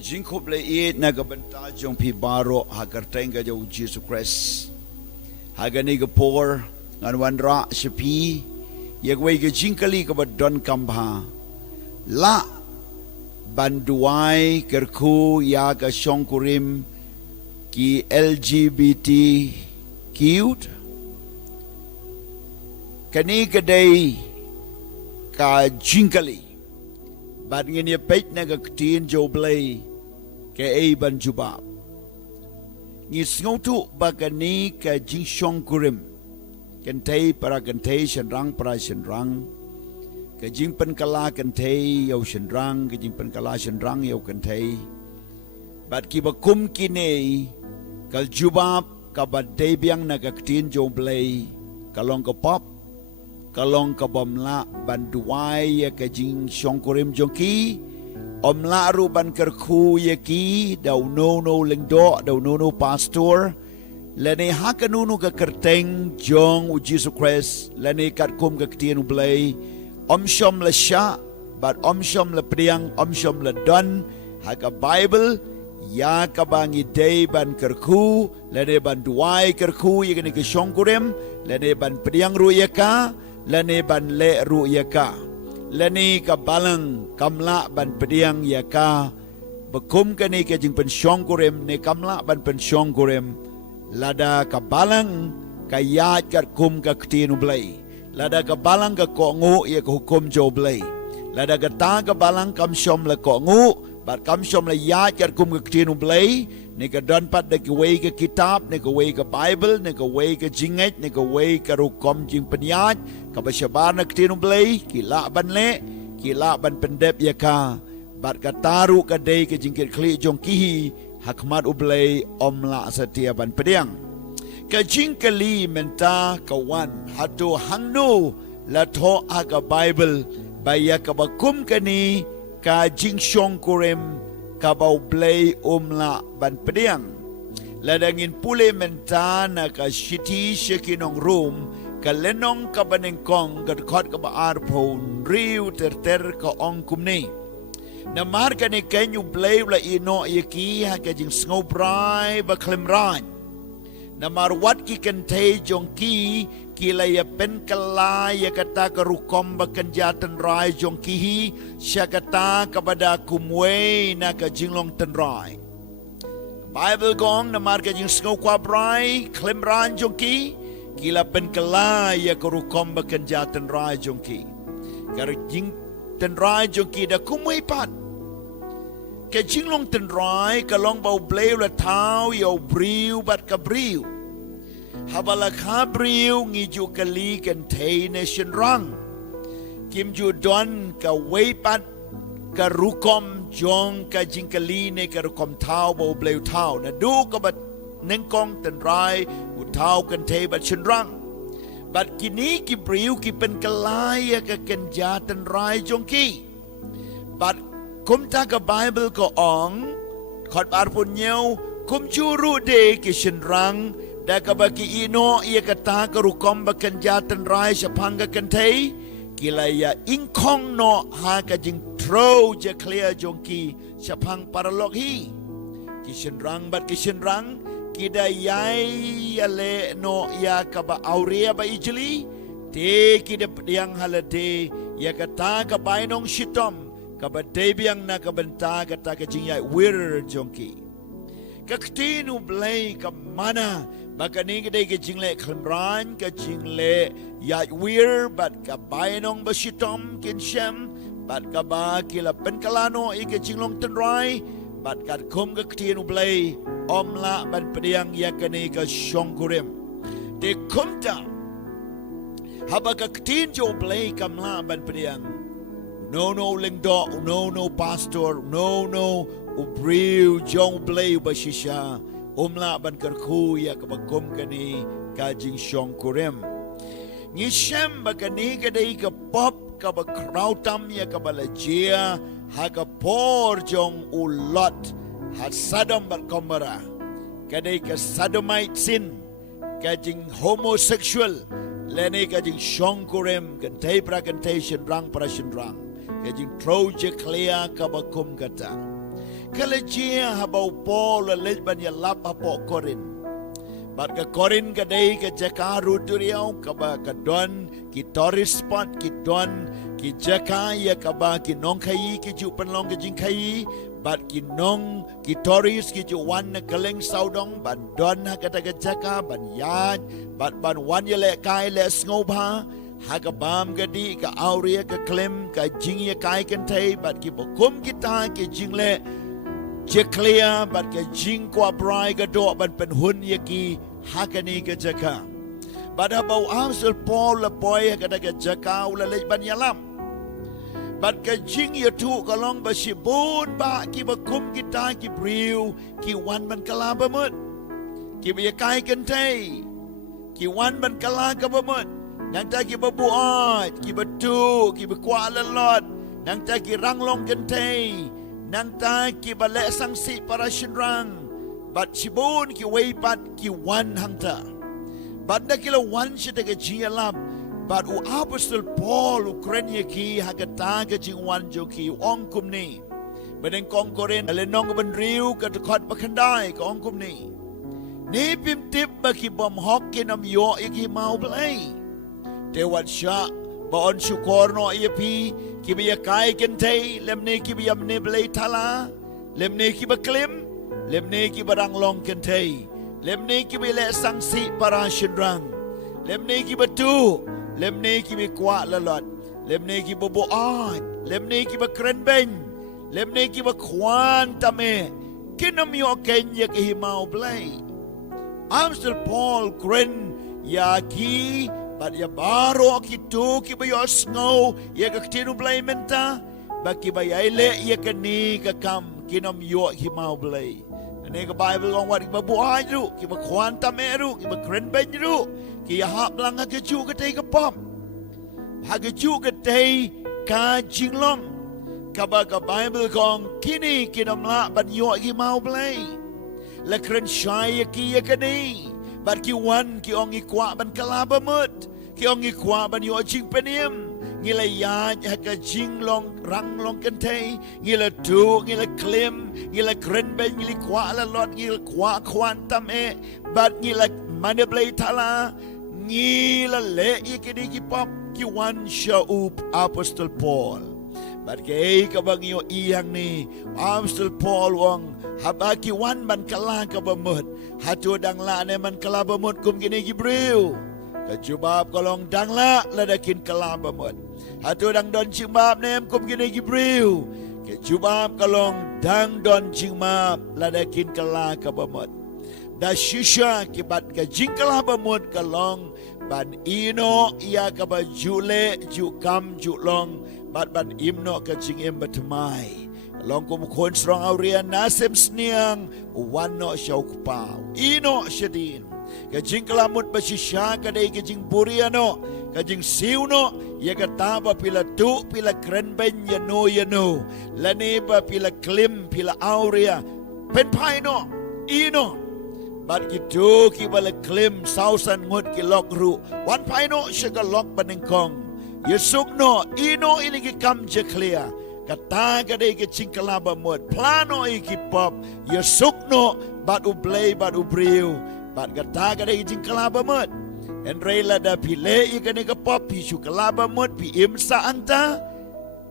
Kajingkop le it na kabanta jong pibaro hakarteng ka jong Jesus Christ. Hagani ka por ngan wanra shapi yagway ka jingkali ka badon kambha. La banduay kerku ya ka shongkurim ki LGBT cute. Kani kadai ka jingkali. Bat ngini peit na kaktiin jo blay ke ay ban jubab. Ngis ngotu bakani ka jingshong kurim. Kantay para kantay shenrang para shenrang. Ka jingpan kala kantay yaw shenrang. Ka jingpan kala shenrang yaw kantay. Bat kibakum kini kal jubab ka baday biyang na kaktiin jo blay. Kalong ka pop. Kalong ka bomla banduay ya ka jing shongkurim jongki omla ru ban kerku ya ki daw no lengdo daw no pastor lani hakanunu ka kerteng jong u Jesus Christ lani kat kum ka ktien blay shom la sha bat shom la priang shom la don ha ka Bible ya ka bangi day ban kerku lani banduay kerku ya ka shongkurim lani ban priang ru ya ka lani ban le ru yaka lani ka balang kamla ban pediang yaka bekum kani ka jing pensyong kurem ne kamla ban pensyong kurem lada ka balang ka yat kat kum ka ktinu blay lada ka balang ka kongu ya ka hukum jo blay lada ka ta ka balang kam syom la kongu bat kam syom la yat kat kum ka ktinu blay ne ka don pat ne ka way ka kitab ne ka way ka Bible ne ka way ka jinget ne ka way ka rukom jing penyat ka basyabar na ktinu blay kila ban le kila ban pendep ya ka bat ka taru ka day ka jingkit kli jong kihi hakmat ublay omla setia ban pediang ka jingkali menta kawan hatu hangnu la tho aga Bible baya ka bakum kani ka jingshong kurem kabau blay umla ban pediang ladangin pule mentana ka shiti shekinong room ka lenong ka banengkong ka khot ka baar phon riu ter ka ong kumni na mar ka ni kenyu blay la ino yaki ha ka jing snobrai ba klemran na mar wat ki kentay jong ki kilaya pen kala ya kata ka rukom ba kanjatan rai jong kihi siya kata kabada kumwe na ka jinglong tenrai Bible gong na mar ka jing snow kwa brai klemran jong ki kila pen kala ya ka rukom ba kanjatan rai jong ki kar jing tenrai jong ki da kumwe pat ka jinglong tenrai ka long bau bleu la tau yo briu bat ka briu habala kabriu ngiju kali kan tay nation rang kim ju don ka weipat ka rukom jong ka jingkali ne ka rukom tau bo bleu tau na du ka bat nengkong ten rai u tau kan tay bat shin rang bat kini ki briu ki pen kalaya ka kenja ten rai jong ki bat kum ta ka Bible ko ong khot bar pun nyau kum churu de ki shin rang da ka baki ino ia kata ka rukom ba kanjatan rai sapanga kantay kilaya ingkong no ha ka jing tro je clear jongki sapang paralog hi kishenrang bat kishenrang kida yai ale no ya ka ba aurea ba ijli te kida yang halade ya kata ka bainong shitom ka ba debiang na ka benta kata ka jing yai wir jongki kaktinu blay ka mana baka ni kadai ka jingle khamran ka jingle yat wir bat ka bainong basitom kinshem bat ka ba kila penkalano ika jinglong tenrai bat ka kum ka ktinu blay omla ban pediang yakani ka shongkurim de kumta haba ka ktin jo blay kamla ban pediang no lengdo no pastor no ubriu jong blay basisha umla ban kerku ya kabakum kani kajing shong kurem ngishem bakani kadai ka pop ka ba krautam ya ka balajia ha ka por jong ulot ha sadom bat komara kadai ka sodomite sin kajing homosexual lene kajing shong kurem kan tay pra kan tay shin rang kajing troje clear kabakum kata kalajia habau Paul lej ban ya lap apo Korin bat ka Korin ka dei ka jaka ruturiau ka ba ka don ki tourist spot ki don ki jaka ya ka ba ki nong khai ki ju panlong ka jing khai bat ki nong ki tourist ki ju wan na kaleng saudong ban don ha ka ta ka jaka ban ya bat ban wan ya le kai le sngoba Hagabam gadi ka auria ka klem ka jing ya kai kan thai bat ki bokum kita ki jing le je clear bat ka jing kwa brai ka do ban pen hun ya ki hakani ka jaka bat habau amsul Paul la boy ka da ka jaka ula le ban yalam bat ka jing ya tu ka long ba shibun ba ki bokum kita ki briu ki wan ban kala ba mut ki ba ya kai kan thai ki wan ban kala ka ba mut nang ta ki babuat ki batu ki bekwa lalot nang ta ki ranglong kentei nang ta ki bale sangsi para shinrang bat shibun ki weipat ki wan hangta bat da kila wan shita ka jialam bat u apostol Paul Ukraine ki hagata ka jing wan jo ki ong kumni badeng kong koren ale nong ban riu ka khot bakhandai ka ong kumni ni pim tip ba ki bom hok ki nam yo ki mau blai Tewat syak baon syukur no ia pi kibiya kai kentei lemne kibiya mne belai thala lemne kiba klim lemne kiba ranglong kentei lemne kibile sangsi para shinrang lemne kiba tu lemne kibi kwa lalot lemne kiba boat lemne kiba kren ben lemne kiba kwan tame kinam yo kenya ki himau belai Amstel Paul kren ya ki Bat ya baro kitu ki ba yo snow ya ka tinu blay menta ba ki ba yaile ya ka ni ka kam kinam yo ki mau blay ani ka Bible ngong wat ki ba buai ru ki ba kwanta meru ki ba kren ben ru ki ya hap lang ka ju ka tay ka pom ha ka ju ka tay ka jinglong ka ba ka Bible kong kini kinam la ban yo ki mau blay la kren shai ya ki ya ka ni bat ki wan ki ong i kwa ban kala ba mut ki ong i kwa ban yo jing penim ngila ya ha ka jing long rang long kan thai ngila tu ngila klim ngila kren ben ngila kwa la lot ngila kwa kwan tam e bat ngila manablay thala ngila le i ki di ki pop ki wan sha up apostol Paul bat kay ka bang yo iyang ni apostol Paul wong habaki wan ban kala ka bamut hatu dang la ne man kala bamut kum gini gibril ka jubab kolong dang la ladakin kala bamut hatu dang don jibab nem kum gini gibril ka jubab kolong dang don jibab ladakin kala ka bamut da shisha ki bat ka jing kala bamut kolong ban ino ia ka ba jule ju kam ju long bat ban imno ka jing em batmai Long kum kon strong auria nasem sniang wano shauk pau ino shadin ka jing kalamut basisha ka dei ka jing buriano ka jing siuno ya ka taba pila tu pila kren ben yano lani ba pila klim pila auria pen paino ino bat gitu ki bala klim sausan ngut ki lok ru wan paino shaga lok banengkong yesuk no ino ini ki kam je clear kata kadai ke cingkala bamut plano ikipop yesukno bat ublay bat ubriu bat kata kadai cingkala bamut en rela da pile ikane ke pop pi sukala bamut pi imsa anta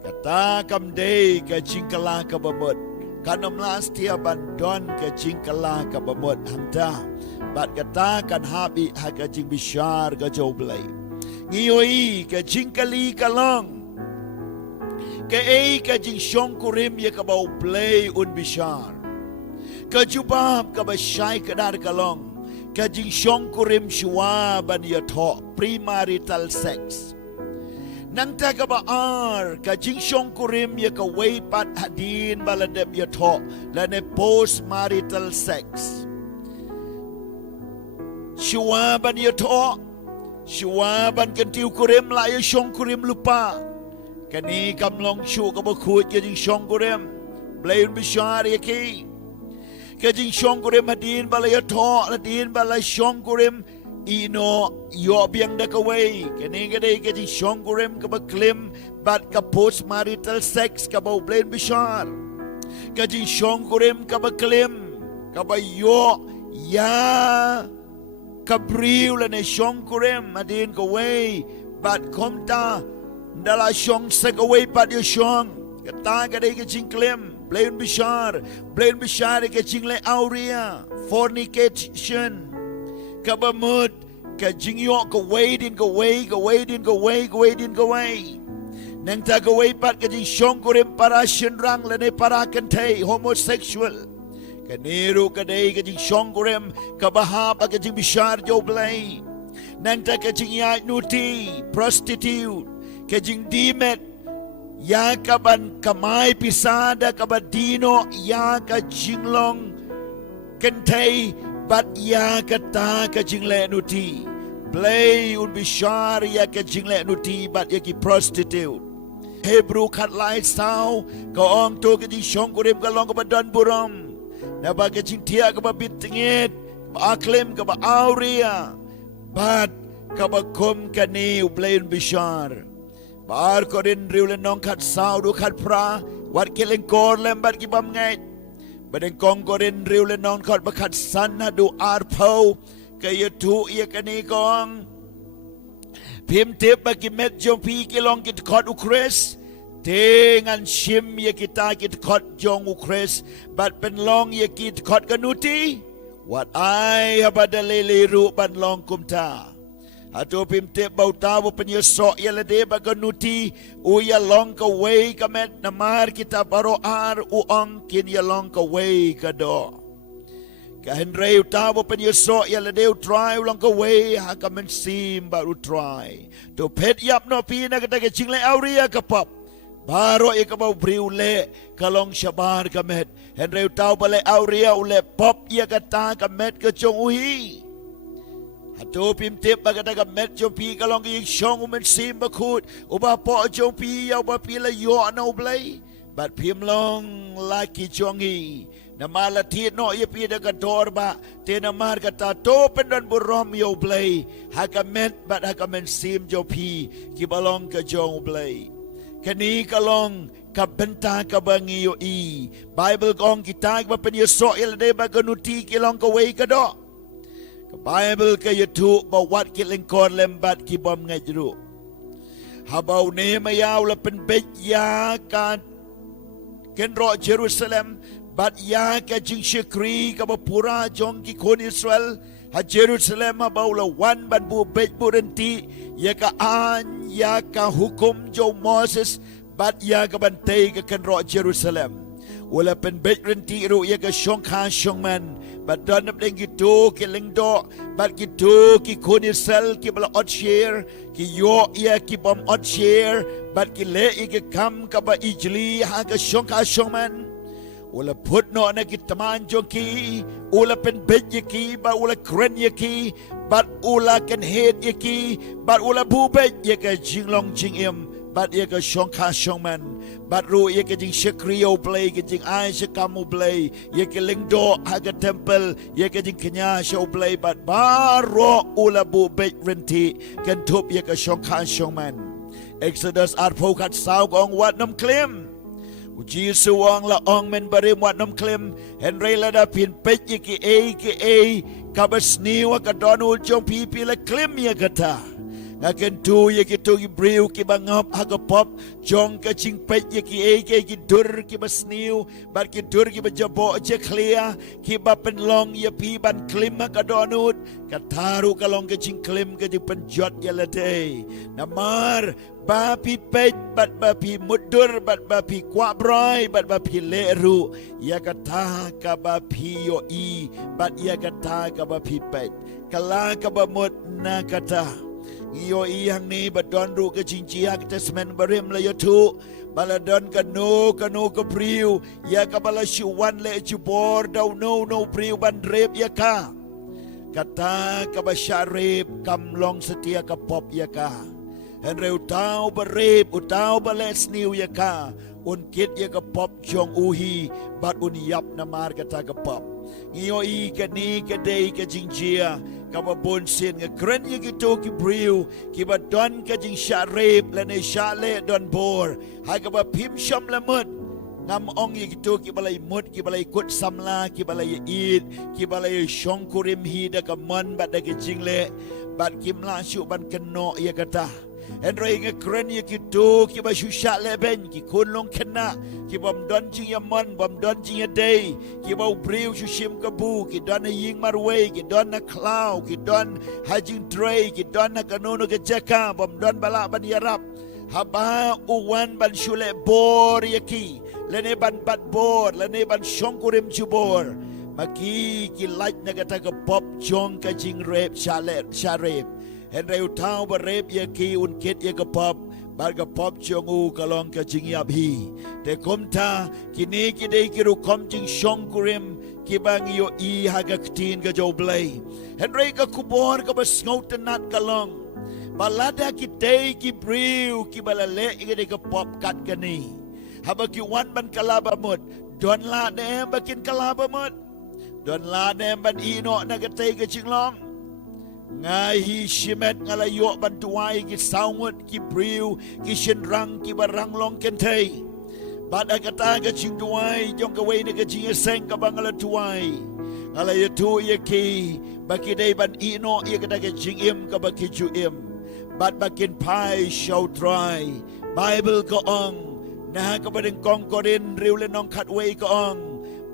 kata kam dei ke cingkala ke bamut kanam lastia bandon ke cingkala ke bamut anta bat kata kan habi haga jing bishar ke joblay ngiyoi ke cingkali kalong ka ay ka jing syong kurim ya ka bau play un bishar ka jubab ka ba shay ka dar kalong ka jing syong kurim shwa ban ya tho premarital sex nang ta ka ba ar ka jing syong kurim ya ka way pat hadin baladeb ya tho la ne post marital sex shwa ban ya tho shwa ban kan tiu kurim la ya syong kurim lupa kani kamlong shu ka ba khut ka jing shong kurem blain bishar ya ki ka jing shong kurem hadin bala ya tho hadin bala shong kurem ino yo biang da ka way kani ka dei ka jing shong kurem ka ba klim bat ka post marital sex ka ba blain bishar ka jing shong kurem ka ba klem ka ba yo ya ka briu la ne shong kurem adin ka way bat kom ta dala shong sa ka way pat yo shong ka ta ka dei ka jing klem blain bishar ka jing le auria fornication ka ba mut ka jing yo ka way din ka way nang ta ka way pat ka jing shong kurem para shin rang la ne para kan thei homosexual ka niru ka dei ka jing shong kurem ka bahap ka jing bishar jo blai nang ta ka jing ya nuti prostitute ka jing dimet ya ka ban kamai pisada ka badino ya ka jing long kan thei bat ya ka ta ka jing le nuti blai un bishar ya ka jing le nuti bat ya ki prostitute Hebrew kat lai sao ka ong to ka jing shong kurem ka long ka badan buram na ba ka jing tia ka ba bitingit ba aklem ka ba auria bat ka ba kom ka ni ublain bishar bar ko rin riu le nong kat sao du kat pra wat keleng kor lem bat ki bam ngai badeng kong ko rin riu le nong kat ba kat san na du ar pau ka ye tu ye ka ni kongพิมเทปกิเม็ดจงพีกิลองกิตคอดอุครสเทงันชิมยกิตากิตคอดจงอุครสบัดเป็นลองยกิตคอดกันุตีวัดไอฮับดเลลีรูบันลองกุมตาอาตัวพิมเทปเบาตาว่าเป็นยศยาลเดบกันุตีอุยาลองกเวกเม็ดนามาร์กิตาบารออาร์อุองกินยาลองกเวกดอka hen reu ta bo pen yo so ya le deu try long ka way ha ka men sim ba ru try to pet yap no pi na ka ta ke ching le auria ka pop baro e ka ba briu le ka long shabar ka met hen reu ta ba le auria u le pop ya ka ta ka met ka chong uhi ha to pim tep ba ka ta ka met chong pi ka long ki shong u men sim ba khut u ba po chong pi ya ba pi la yo no blai bat pim long la ki chong hi na malati no ye pi da ka torba te na mar ka ta to pendan burom yo blai ha ka met bat ha ka men sim jo pi ki balong ka jong blai kani ka long ka benta ka bangi yo i bible kong kita ba pen yo so il de ba ka nuti ki long ka wei ka do ka bible ka yo tu ba wat ki ling kon lem bat ki bom ngai ru ha bau ne ma yaw la pen bet ya ka ken ro Jerusalem bat ya ka jing shikri ka ba pura jong ki kon Israel ha Jerusalem ha baula wan ban bu bet buranti ya ka an ya ka hukum jo Moses bat ya ka bantay ka kan ro Jerusalem wala pen bet renti ru ya ka shong kha shong man bat don ap deng gitu ki leng do bat gitu ki kon Israel ki bala ot share ki yo ya ki bom ot share bat ki le ki kam ka ba ijli ha ka shong kha shong man ula put no na kitaman joki ula pen bet yaki ba ula kren yaki bat ula kan head yaki bat ula bu bet yaka jinglong jingim bat yaka shong kha shong man bat ru yaka jing shakrio play ka jing ai shakamu play yaka lingdo haga temple yaka jing kenya show play bat baro ula bu bet renti kan tup yaka shong kha shong man Exodus at pokat sao gong wat nam klimจีสวงละองเมนบริมวัดน้ำเคลมเห็นไรละดาพินเป็ดยี่กี่เอกับสนีวกับดอนูจงพีละเคลมยากตางาเกันทูยี่กี่ทูกี่บริวกี่บังอับฮักปอบจงกับจิงเป็ดยี่กี่ดุรกี่บัสนีวบัดกี่ดุรกี่บัจโบเจเคลียกี่บัเป็นลองยี่พีบันเคลมกับดอนูกับทารุกับลองกับจิงเคลมกับจิเป็นจดยาละเดนามาร์บาพีเป็ดบัดบาพีมุดดุรบัดบาพีกวาบรอยบัดบาพีเลรูยากตากับบาพีโยอีบัดยากตากับบาพีเป็ดกลากับบามุดนากตาโยอีหังนี้บัดดอนรูกจิงจีฮักเตสเมนบริมเลยทุบาลดอนกันโนกับพริวยากบาลชิวันเลจิบอร์ดาวโนพริวบันเรบยากากตากับบาชาเรบกำลองสเตียกับปอบยากาเห็นเร็วเท้าบะเรบอุเท้าบะเลสนิวยากาอุนคิดยากะปอบจงอูฮีบัดอุนยับนามารกะตากะปอบงิโออีกะนีกะเดยกะจิงเจียกับะบนเซียนกะเกรนยกิโตกิบริวกิบะดอนกะจิงชาเรบและในชาเลดอนโบร์ให้กับะพิมชมละมุด ngam ong ye gitu ki balai mut ki balai kut samla ki balai eat ki balai shong kurim hi da ka mon bat da ki jingle bat kim la shu ban keno ye kata Henry nge kren ye gitu ki ba shu sha le ben ki kun long kena ki bom don jing ya mon bom don jing ya day ki ba briu shu shim ka bu ki don na ying mar way ki don na cloud ki don hajing dray ki don na kanono ke jaka bom don bala ban yarap haba uwan ban shule bor ye ki lene ban bat bor lene ban shong kurim chu bor maki ki like na kata ka pop jong ka jing rep sharep Henry utau berep ye ki unkit ye ka pop bar ka pop jong u kalong ka jing yap hi te komta kini ki dei ki ru kom jing shong kurim ki bang yo I ha ka ktin ka jo blai Henry ka kubor ka bas ngaut nat kalong balada ki dei ki briu ki balale ki dei ka pop kat kani haba ki wan ban kalaba mut don la ne bakin kalaba mut don la ne ban ino na ka tei ka jinglong ngai hi shimet ngalayo ban tuai ki saungut ki briu ki shinrang ki barang long kentei bad akata ka jing tuai jong ka wei ne ka jing seng ka bangala tuai ngalayo tu ye ki baki dei ban ino ye ka ka jing im ka baki ju im bad bakin pai show try Bible ko ong na ka ba ding kong korin riu le nong khat wei ko ong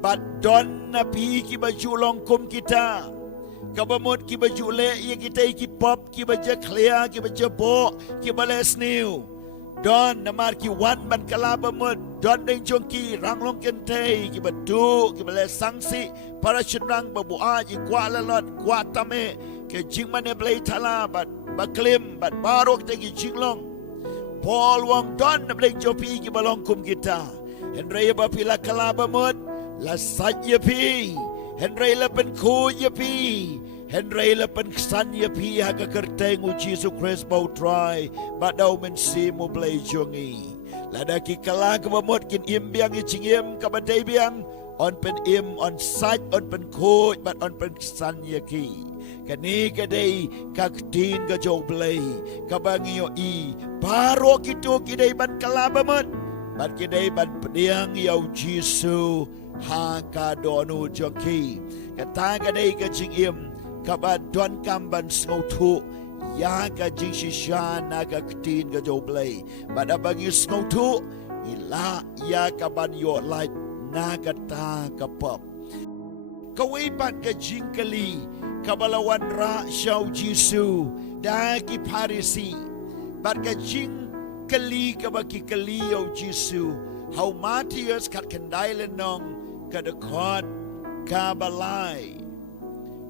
bad don na pi ki ba ju long kum kita kabamut ki ba ju le ye kita ki pop ki ba je clear ki ba je bo ki ba le snew don na mar ki wan ban kala bamut don ding jong ki rang long ken te ki ba tu ki ba le sangsi para chenrang ba bu a ji kwa la lot kwa tame ke jing mane blai thala ba klim ba barok te ki jing long Paul wang don na blai jopi ki ba long kum kita Henry ba pila kala bamut la sat ye pi Henry la pen ku ye pi Henry la pen san ye pi ha ka kerteng u Jesus Christ bau try ba dau men si mo blai jongi la da ki kala ka bamut kin im biang i chingim ka ba dei biang on pen im on sat on pen ku but on pen san ye ki kani ka dei ka tin ka jo blai ka bangi yo I baro ki tu ki dei ban kala bamut bat ki dei ban pediang yo Jesus ha ka donu joki kata ka dei ka jing im ka ba don kam ban sngo thu ya ka jing shisha na ka ktin ka jo blai ba da bangi sngo thu ila ya ka ban yo light na ka ta ka pop ka wei pat ka jing kali ka balawan ra shau jisu da ki parisi bat ka jing kali ka ba ki kali yo jisu how Matthias kat kendai lenong kada khot ka balai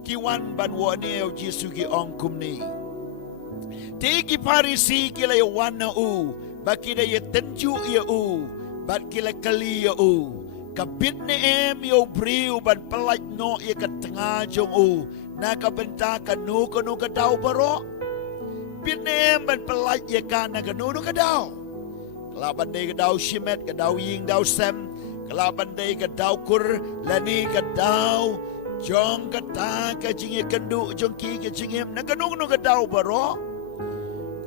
ki wan ban wo neo Jesu ki ong kumni te ki parisi ki la wan na u baki da ye tenju ye u bat ki la kali ye u ka bit ne em yo briu ban palaj no ye ka tanga jong u na ka benta ka nu ka dau baro bit ne em ban palaj ye ka na ka nu ka dau kala ban de ka dau shimet ka dau ying dau sem kala bandai ka dau kur lani ka dau jong ka ta ka jingi kandu jong ki ka jingim na kanung no ka dau baro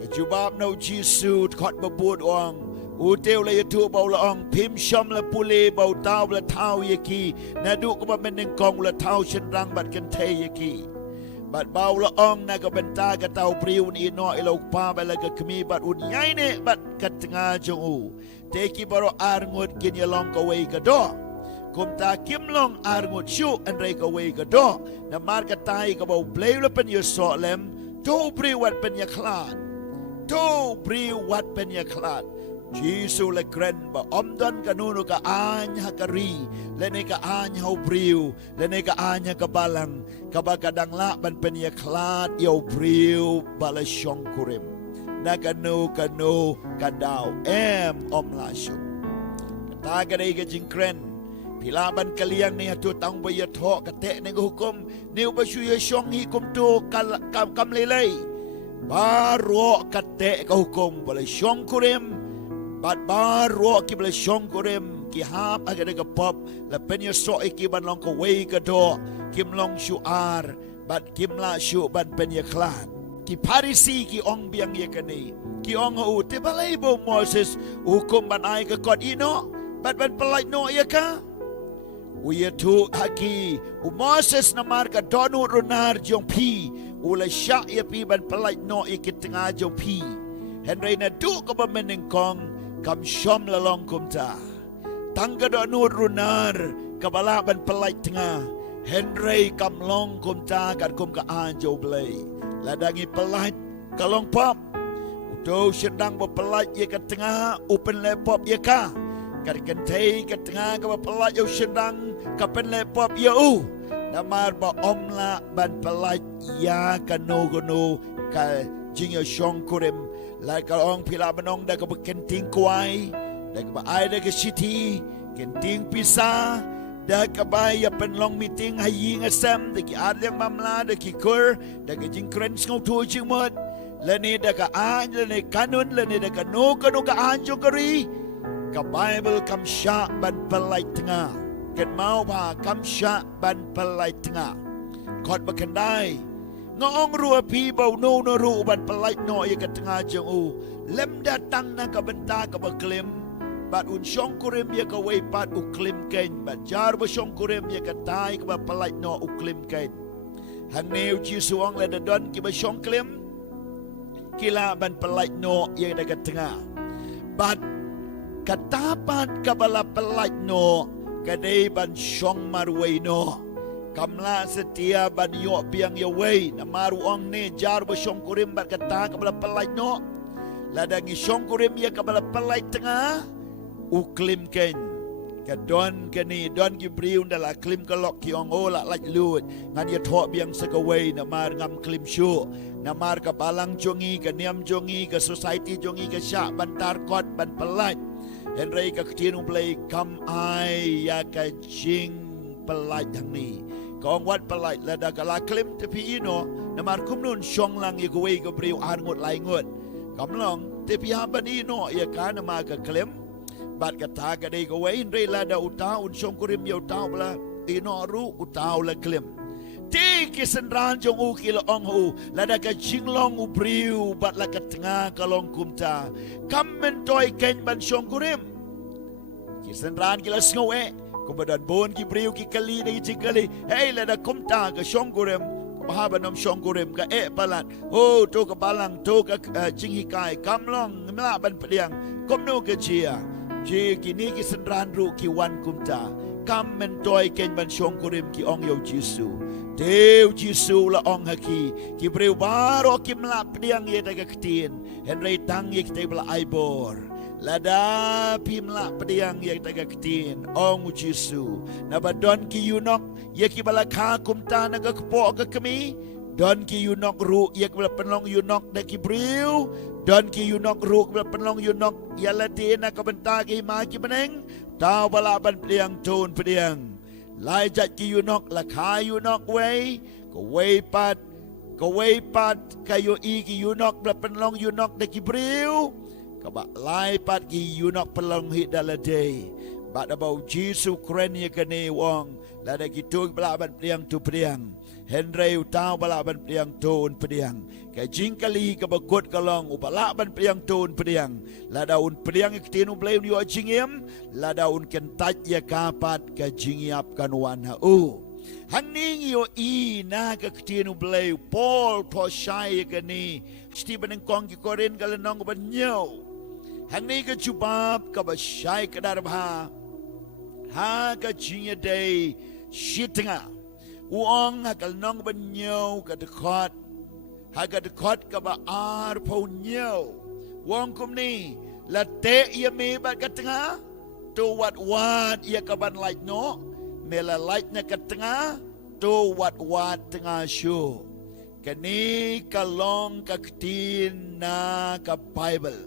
ka jubab no jisu khot ba bud ong u teu la yatu bau la ong phim shom la pule bau tau la thau ye ki na du ko ba men ning kong la thau chen rang bat kan the ye ki bat bau la ong na ka benta ka tau priu ni no ilo pa ba la ka kmi bat un yai ne bat ka tanga jong u te ki baro arngut kin ye long ka wei ka do kum ta kim long arngut shu an rei ka wei ka do na mar ka tai ka bau play la pen ye so lem to pri wat pen ye khlad to pri wat pen ye khlad Jisu le kren ba omdan ka nuno ka anya ka ri le ne ka anya ho priu le ne ka anya ka balang ka ba kadang la ban pen ye khlad yo priu bala shong kurim na kanu kadau em om la shu kata ka dei ka jing kren pilaban kaliang ni hatu tang ba ya tho ka te ne hukum niu ba shu ye shong hi kum tu kam lelei ba ro ka te ka hukum bala shong kurim bat baro ki bela shong korem ki hap agak ka pop la penya so ki ban long ko wei ka do kim long shu ar bat kim la shu ban penya klan ki parisi ki ong biang ye kani ki ong u te balai bo Moses hukum ban ai ka kod ino bat ban pelai no ya ka uya tu haki u Moses namar ka donu runar jong pi ula sya ya pi ban pelai no ya ki tengah jong pi Henry na du ka ba meneng kong kam syom lalong kum ta tangga donu runar kabala ban pelai tengah Henry kam long kum ta kan kum ka anjo blai ladangi pelai kalong pop udo sedang berpelai ye ke tengah open laptop ye ka kad kentai ke tengah ka berpelai yo sedang ka pen laptop ye namar ba omla ban pelai ya ka no ka jing yo shong kurim la ka ong pila banong da ka kenting kwai da ka ai da ka city kenting pisa da ka bay ya pen long meeting hayi ngasam da ki adang mamla da ki kur da ka jing kren ngau tu jing mod leni da ka an leni kanun leni da ka no ka an jogari ka Bible kam sya ban pelai tengah ken mau ba kam sya ban pelai tengah kot bakandai ngong rua pi bau no ru ban pelai no ye ka tengah jong lem datang na ka benta ka baklim bat un shong kurim ye ka wei pat uklim ken bat jar ba shong kurim ye ka tai ka pelai no uklim ken hang neu chi suang le da don ki ba shong klim kila ban pelai no yang dekat tengah bat katapan kabala pelai no kadai ban syong marway no kamla setia ban yo piang yo way na maru ong ne jar ba syong kurim bat kata kabala pelai no ladangi syong kurim ya kabala pelai tengah uklim ken kadon kani don ki briu ndala klim kalok ki ong ola laj lut ngan ye tho biang sakaway na mar ngam klim shu namar ka balang jongi ka niam jongi ka society jongi ka sya bantar kot ban pelat Henry ka ketinu play kam ai ya ka jing pelat yang ni kong wat pelat lada ka la klim tepi ino namar kumnun syong lang ye kuwe ka briu angut laingut kamlong tepi haban ino ya ka nama ka klim bat kata ka dei kuwe Henry lada utau un syong kurim ya utau bla ino ru utau la klim ti kisenran jong u kilo ong hu lada ka jinglong u briu bat la ka tengah kalong kumta kam mentoy ken ban syong kurim kisenran kila sngoe kubadan bon ki briu ki kali ni jingkali hey lada kumta ka syong kurim haban nom syong kurim ka palat tu ka balang tu ka jinghikai kamlong mla ban pediang komno ka chia ji kini kisenran ru ki wan kumta kam mentoy ken ban syong kurim ki ong yo jisu Deu Jisu la ong haki ki breu baro ki mlap diang ye daga ketin Henry tang ye kita bela aibor lada pi mlap diang ye daga ketin ong Jisu na badon ki yunok ye ki bala ka kumta na ka kepo ka kemi don ki yunok ru ye ki bala penlong yunok da ki breu don ki yunok ru ki bala penlong yunok ya latin na ka benta ki ma ki beneng tau bala ban diang ton pediang lai jat ki yunok la kha yunok wei ko wei pat kayo i ki yunok bla penlong yunok de ki briu ka ba lai pat ki yunok penlong hit dala day ba da bau jisu kren ye kane wong la da ki tu bla ban priang tu priang Henry utau bala ban priang tu priang ka jingkali ka bakut kalong ubala ban priang tu priang la daun priang iktinu blai ni jingiem la daun kentat ya kapat ka jingiap kan wana hangning yo i na ka ktinu blai Paul to shai ka ni Stephen kong ki koren galanong ban nyo hangni ka jubab ka ba shai ka darba ha ka jinga day shitinga uang hakal nong ban nyo ka dekot hagadkot ka ba ar po nyo wong kum ni la te ya me ba ka tengah to wat ya ka ban like no me la like na ka tengah to wat tengah shu kani kalong ka ktin na ka Bible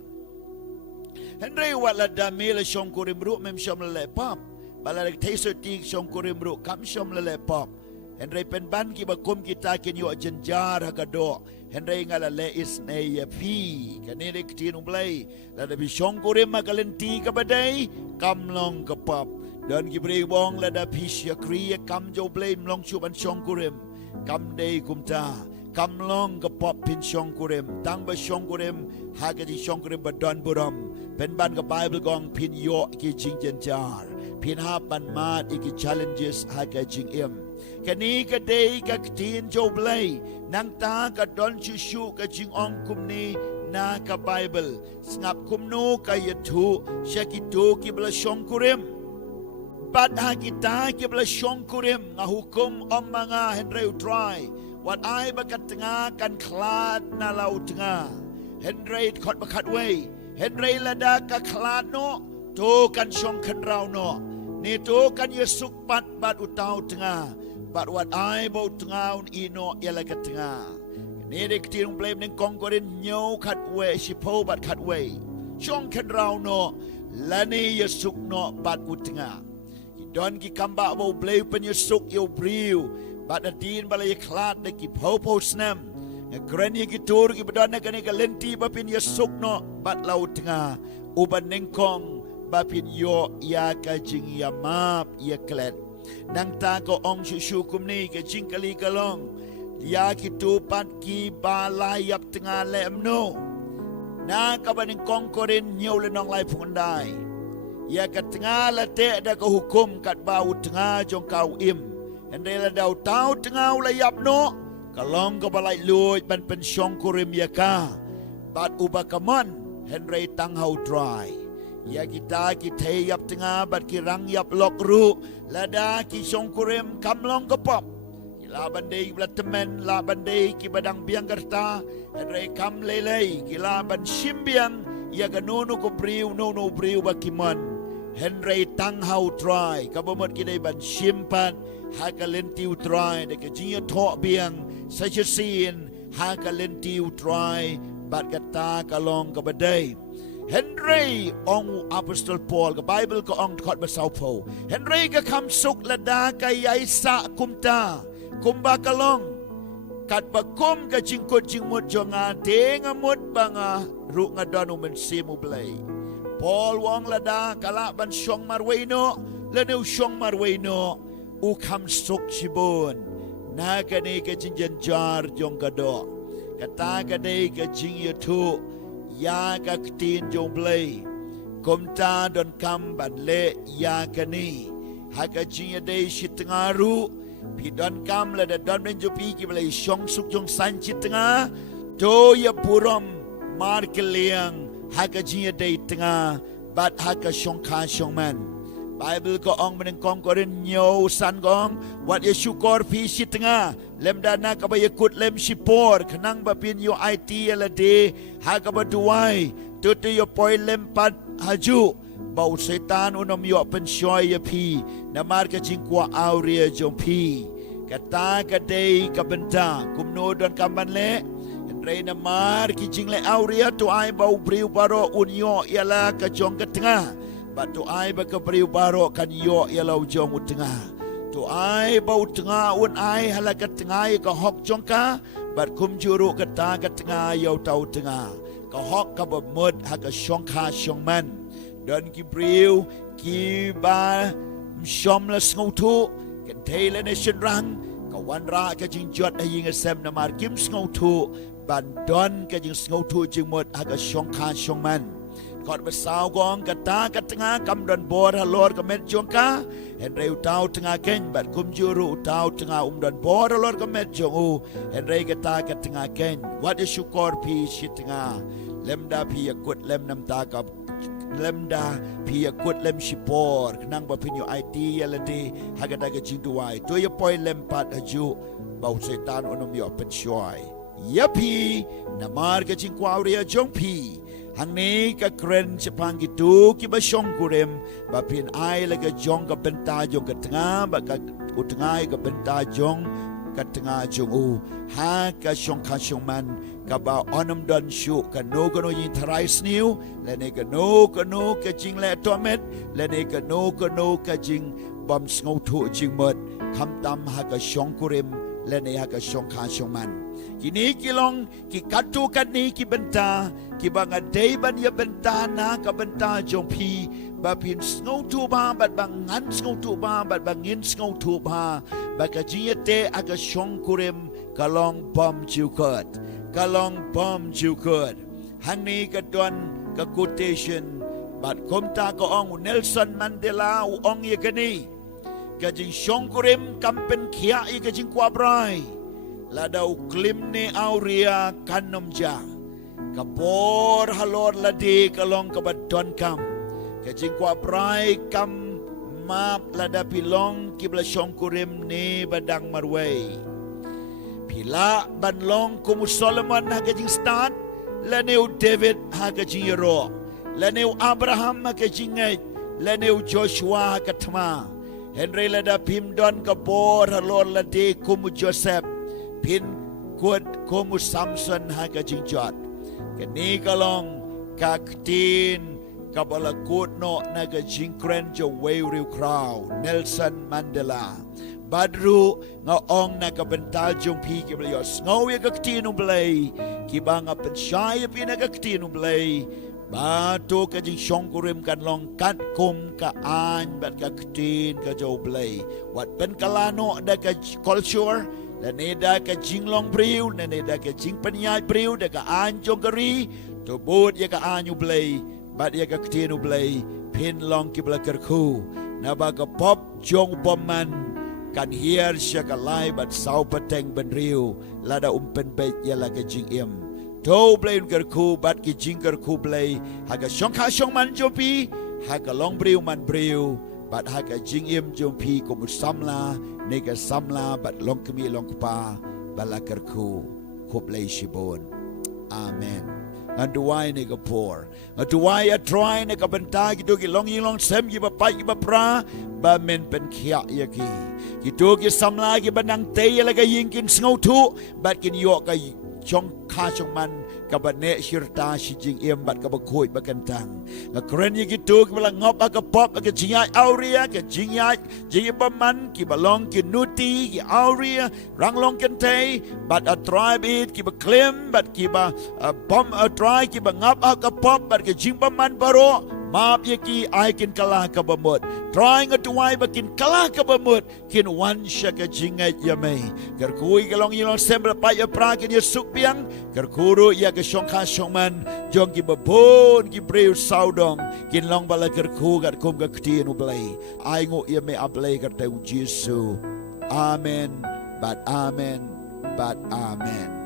Henry wat la damil shong kurimru mem shom le pop bala teso ti shong kurimru kam shom le pop Henry penban ki bakum kita kin yo jenjar hagado Henry ngala le is ne ya pi kanene ktin umblai la da bi shong kurim makalenti ka badai kamlong ka pop dan ki brei bong la da pi ya kriya kam jo blame long chu ban shong kurim kam dei kumta kamlong ka pop pin shong kurim tang ba shong kurim hagadi shong kurim badon buram เป็นบันกับไบเบิลกองพินโยกิจิงเจนจาร์พินหาบันมาดอีก challenges หากจิงเอ็มกันนี้ก็ได้กับทีนโจบเลยนังตากับดอนชูชูกับจิงองคุมนี้นากับไบเบิลสงับคุมนูกับยทูเชกิตูกิบลชงคุริมปัดหากิตากิบลชงคุริมงาหุคุมอมมังาเฮนเรอุทรายวัดไอบักตงากันคลาดนาลาวตงาเฮนเรดขดบักขัดเวเฮนเรละดากะคลาดโนโตกันชงขันเราโนนี่โตกันยสุกปัดบัดอุตาวตงาบัดวัดไอบ่ตงาอุนอีโนยะละกะตงานี่เด็กที่ลงเปลมในกองกอรินโยขัดเวชิโพบัดขัดเวชงขันเราโนและนี่ยสุกโนบัดอุตงาดอนกิคัมบะบ่เปลวเป็นยสุกโยบริวบัดดีนบาลยคลาดในกิโพโพสนมกรณีกิตูรกิบดอนในกันในกันเลนตีบะพินยสุกโนบัดลาวตงาอุบันเนงคองบาพินโยยากะจิงยามาบยะเคลดนังตาก็องชูชูคุมนี้กะจิงกะลีกะลองยากิตูปัดกีบาลายับตงาเลมโนนากะบันเนงคองกอรินโยเลนองไลพุนได้ยากะตงาละเตะดะก็หุคุมกัดบาอุตงาจงกาวอิมเห็นได้ละดาวเต้าตงาละยับโนกะลองก็บาไลลุยมันเป็นชงคุริมยากาบัดอุบากะมันเห็นไรตังเฮาดรายยากิตากิเทยับตงาบัดกิรังยับลอกรูละดากิชงคุริมคำลองก็ปอบลาบันเดยบลัตเมนลาบันเดยกิบดังเบียงกรตาเห็นไรคำเลเลยกิลาบันชิมเบียงยากะโนนุกบริวโนบริวบักิมันเห็นไรตังเฮาดรายกับบ่หมดกิได้บันชิมปันหากเลนติวดรายเด็กจิงทอเบียงไซเชซีนหากเลนติวดรายบัดกตากะลองกับบัดเดยเฮนรีองอัปสตอลปอลกับไบเบิลก็องขอดมาเซาโพเฮนรีก็คำสุกละดากายายสะคุมตาคุมบากะลองกัดบะคุมกะจิงกดจิงมุดจงอาเทงมุดบังอารุงดานุมันซีมุเบลปอลวองละดากะละบันชงมารเวโนและนิวชงมารเวโนอุคำสุกชิบุนนากันเอกจิงจันจาร์จงกระดอกตากระเดกจิงยทุยากะกตีนจงเบลกมตาดอนคำบันเละยากะนีหากจิงยเดชิตงารุพี่ดอนคำและดอนเบนจูปีกิเบลชงสุกจงสันชิตงาโตยปุรมมาร์กเลียงหากจิงยเดตงาบัดหากชงคาชงมันไบเบิลก็องมันกองกอรินโยสันกองวัดเยซูกอร์พีชิตงาเล่มดานากับยกุดเล่มชิปอร์ขนังบะพินโยไอทีละเดหากบดูไวตุตโยปอยเล่มปัดฮาจูเบาเซตานอุนมโยเป็นชอยยพีนามาร์กจิงกัวอาวเรียจงพีกตากะเดกับบันตากุมโนดอนกัมบันเละเรนามาร์กิจิงเลอาวเรียตัวไอเบาบริวบารออุนโยยาลากะจงกะตงาบัดตัวไอ้บักบริวบารอกันโยยาลาวจงอุตงาตัวไอ้บ่อุตงาอุนไอ้ฮะละกัตงาก็ฮอกจงกาบัดคุมจูรุกตากัตงายาวเตาตงาก็ฮอกกับมดฮักชงคาชงมันเดินกิบริวกีบาชมละสงทุกันเทเลในชนรังก็วันราก็จึงจดให้ยิงเซมนามาร์กิมสงทุบันดอนก็จึงสงทุจึงหมดฮักชงคาชงมันกอดมาสาวกองกตากตงากำดันบอร์ฮัลโหลกับเม็ดจงกาเห็นเร็วเท้าตงาเก่งบัดคุมจูรุเท้าตงาดันบอร์ฮัลโหลกับเม็ดจงอูเห็นเรกตากตงาเก่งวัดยชูกอร์พีชิตงาเล็มดาพียกุดเล็มน้ำตากับเล็มดาพียกุดเล็มชิปอร์นั่งบะพิญโยไอทียลดีฮักดากจิงตัวไอตัวยปอยเล็มปัดฮจูเบาเซตานอุนมโยเป็นช่วยยะพีนามาร์กจิงกวาวเรียจงพีหังนี้ก็เกรนจะพังกิตูกิบชงกุเรมบะพินไอและก็จงกับเป็นตาจงกับตงาบะกับอุตงายกับเป็นตาจงกับตงาจงอูหากับชงคาชงมันกับบ่าวอนมดอนชูกับโนกโนยินทรายสนิวและนี่ก็โนกับจิงและตัวเม็ดและนี่ก็โนกับจิงบอมสงทุจิงหมดคำตำหากับชงกุเรมและนี่หากับชงคาชงมันกินี้กิลองกิกัดตูกันนี้กิบันตากิบังอเดบันยาบันตานากับบันตาจงพีบาพินสงทูบาบัดบังงันสงทูบาบัดบังงินสงทูบาบักจิยเตอากชงกุเรมกะลองบอมจิวเกิดหังนี้กะดวนกะกูเตชัน บัดคมตาก็องเนลสันมันเดลาองเยกันนี่ก็จึงชงกริมกำเป็นเขียอีกจึงกว่าบรายและดาวกลิมเนเอาเรียกันนมจากะโปรฮัลโลดละดีกะลองกะบัดดอนคำก็จึงกว่าบรายกำมาบละดาพิลองกิบละชงกริมเนบดังมารเวพิละบันลองกุมุสโซโลมอนฮะก็จึงสตาร์ทและเนวเดวิดฮะก็จึงยโรและเนวอับราฮัมฮะก็จึงไงและเนวโจชัวฮะก็ทมาเฮนรีละดาพิมดอนกะโปรฮัลโลดละดีกุมุโจเซฟพินกวดกุมุซัมสันฮะก็จึงจอดกันนี้ก็ลองกักตีนกับบลากูดโนนักจิงเครนจะเวริวคราวเนลสันมันเดลาบาดรูงาองนักเป็นตาจงพีกิบเลยสงาวยกักตีนุเบลยกิบังเป็นชายพีนักกักตีนุเบลยบาตูกจิงชงกุริมกันลองกัดคุมกะอานบัดกักตีนกะจะเบลยวัดเป็นกลาโนดักคอลชัวและเนดากะจิงลองบริวเนดากะจิงปัญญาบริวดักอานจงกรีตัวบูดยกอานุเบลยบัดยกตีนุเบลยพินลองกิบละกระคูนาบากะพบจงปมันกันเฮียร์ชะกะไลบัดสาวปะเตงบันริวลาดาเป็นเบยยละกะจิงเอ็มโตเบลยกระคูบัดกิจิงกระคูเบลยหากะชงขาชงมันจมพีหากะลองบริวมันบริวบัดหากะจิงเอ็มจมพีกุมุสัมลาเนกะสัมลาบัดลองกมีลองกปาบัลละกระคูคุบเลยชิบอนอาเมนอันดูไว้ในกระพอร์อันดูไว้อันทรายในกระเป็นตากิดูกิลองยิงลองเซมกิบะไปกิบะพระบะเมนเป็นเขียยกีกิดูกิสัมลากิบะนังเตยแล้วก็ยิงกินสงาทุบัดกินโยกก็ชงคาชงมันกับเนชิรตาชิจิงเอ็มบัดกับคุยบักันตังกับเครนยิกิตูกิบลังงอบกับป๊อปกับจิงยายเอาเรียกับจิงยายจิงบะมันกิบลองกินนูตีกิเอาเรียรังลองกันเทบัดอัตรายบีดกิบเคลมบัดกิบปอมอัตรายกิบงับกับป๊อปบัดกับจิงบะมันบาโรมาบยกีไอกินกะลากับบะหมดทรายงตัวไว้บักินกะลากับบะหมดกินวันชะกะจิงไงยะเมกระคุยกะลองยิลองเซมระไปยะปรากินยะสุกเปียงกระคูรุยะกะชงคาชงมันจงกิบะโบนกิบริวซาวดองกินลองบะละกระคูกัดคุมกะคตีนุเบลยไองูยะเมอับเลกะเตวเยซูอาเมนบัดอาเมนบัดอาเมน